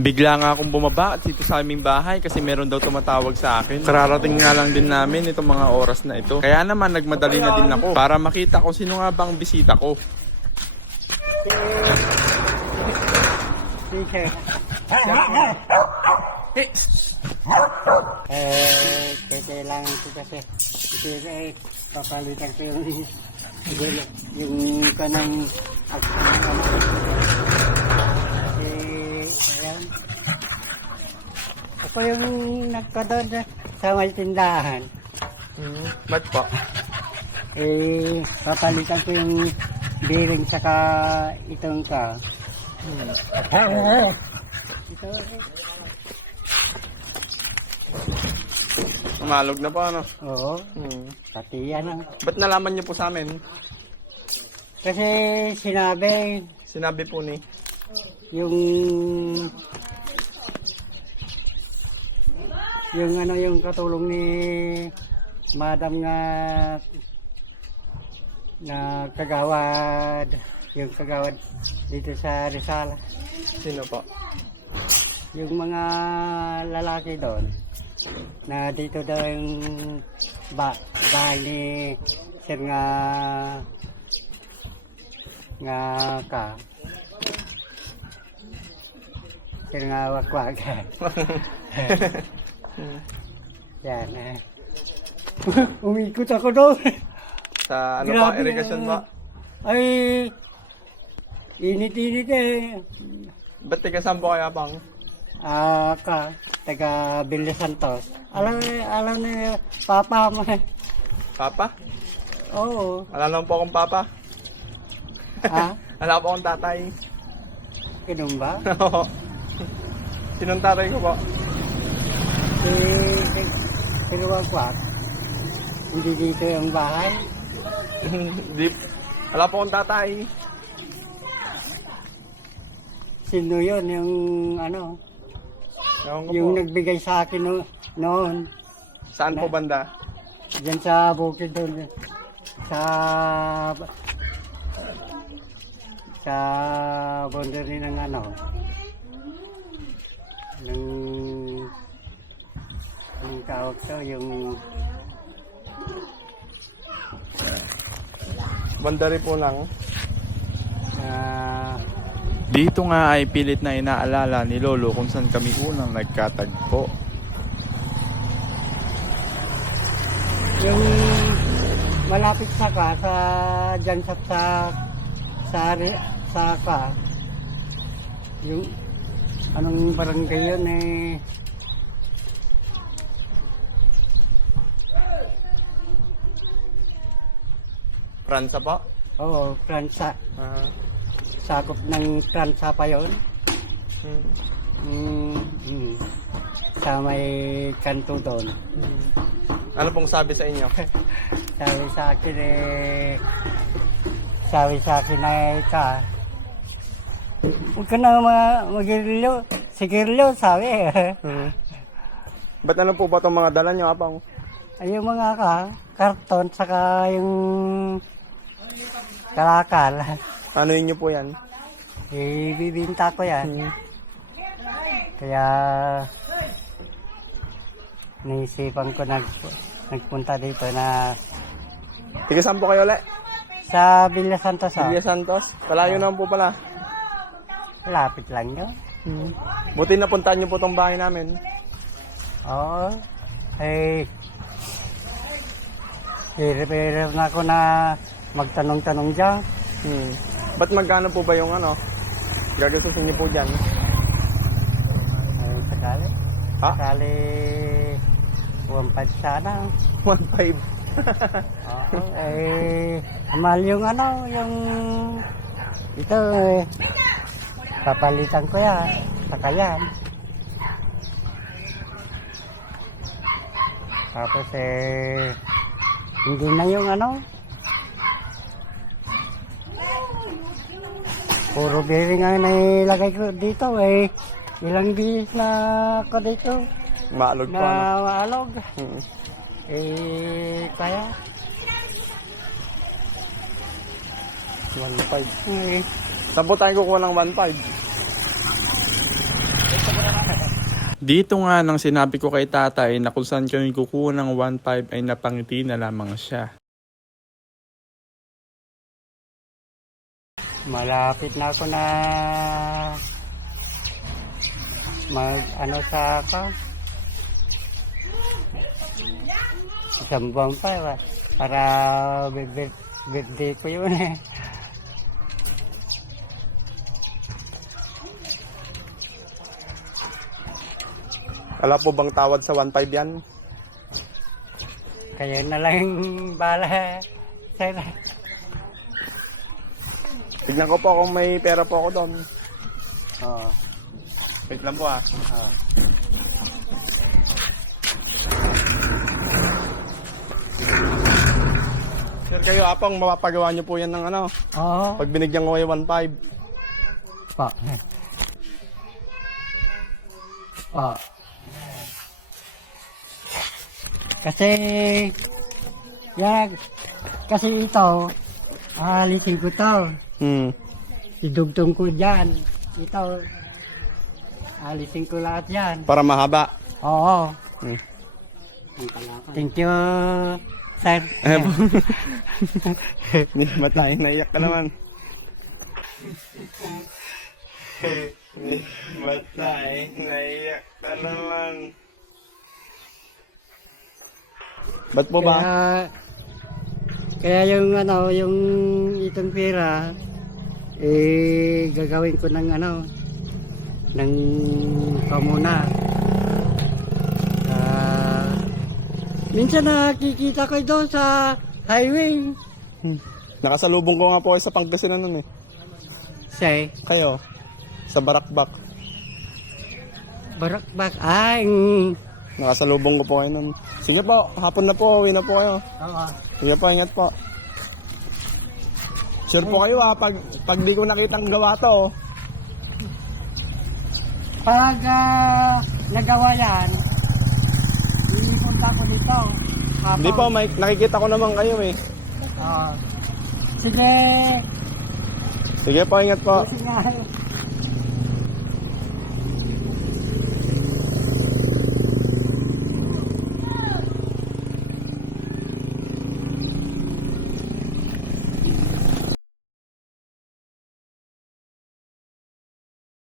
Bigla nga akong bumaba at dito sa aming bahay kasi meron daw tumatawag sa akin. Kararating nga lang din namin itong mga oras na ito. Kaya naman nagmadali na din ako para makita kung sino nga bang bisita ko. Kailangan ko kasi papalitan ko yung kanang ayan. Ako yung nagkadoon sa may tindahan. Ba't po? Papalitan ko yung bearing saka itong ka. Ito. Umalog na po ano? Oo. Pati yan ang. Ba't nalaman niyo po sa amin? Kasi sinabi Sinabi po ni yung yung katulong ni Madam na kagawad, yung kagawad dito sa Rizal. sino po? Yung mga lalaki doon na dito daw yung bahay ni Sir nga ka Sir nga wakwag. Yan umikot ako doon. Sa ano Grabe, po? Irrigation po? Ay init-init Ba't tiga saan po kaya pang? taga Billy Santos. Alam ni Papa mo. Papa? Oo. Wala naman po akong papa. Ha? Wala po akong tatay. Ganun ba? Sinong tatay ko po? Si Luwagwag. Hindi dito yung bahay. Di, wala po akong tatay. Sino yun? Yung ano? Ewan ko Yung po. nagbigay sa akin noon. Saan po banda? Diyan sa bukid doon. Sa boundary ng ano. Yung tawag to, yung Bandari po lang. Dito nga ay pilit na inaalala ni Lolo kung saan kami unang nagkatagpo. yung malapit sa dyan sa ka, yung anong barangay yun Pransa po? oo, Fransa. Ah. Sakop ng Fransa pa yun. Sa may kanto doon. Ano pong sabi sa inyo? Sabi sa akin na huwag ka na magirilo. Sigirilo, sabi. Ba't ano po ba itong mga dala nyo, apang? Ay, yung mga karton, saka yung kalakal. Ano yun nyo po yan? Ibibinta ko yan. Kaya naisipan ko nagpunta dito na Tiga saan po kayo ulit? sa Villa Santos. Villa Santos? Palayo naman po pala. Lapit lang yun. Buti napuntahan nyo po itong bahay namin. Oo. Hirap na ako na magtanong-tanong dyan. Ba't magkano po ba yung ano? Gagastusin nyo po dyan? Sakali. Ha? Sakali 1.5 sana. 1.5. Oo. Mahal yung yung ito papalitan ko yan. Saka yan. Tapos hindi na yung puro bearing ang nailagay ko dito ilang bihis na ako dito Maalog po ano? na maalog. Kaya 1.5. Saan po tayo kukuha ng 1.5? Dito nga nang sinabi ko kay tatay na kung saan kami kukuha ng 1.5 ay napangiti na lamang siya. Malapit na ako na ano sa ako. Isang buwan pa para birthday ko yun eh. Wala po bang tawad sa 1.5 yan? Kaya na lang bala sir. Tignan ko po kung may pera po ako doon. Oo. Wait lang po ah. Sir, kayo apang mapapagawa niyo po yan ng ano? Oo. Pag binigyan ko kayo 1.5. Pa. Pa. Kasi kasi ito alisin ko to. Idugtong ko dyan. Ito alisin ko lahat yan. Para mahaba. Oo. Hmm. Thank you, sir. Matay, naiyak ka naman. Matay, naiyak ka naman. Ba't po ba? Kaya yung yung itong pera gagawin ko ng ng pamuna. Minsan nakikita ko doon sa highway. Nakasalubong ko nga po kayo sa Pangasinan nun eh. Say, Kayo, sa Barakbak. Barakbak. Nakasalubong ko po kayo nun. Sige po, hapon na po, uwi na po kayo. Oo. Sige po, ingat po. Sure po kayo pag di ko nakitang gawa to. Pag nagawa yan, inipunta ko dito. Hindi po, nakikita ko naman kayo eh. Sige. Sige po, ingat po. Sige.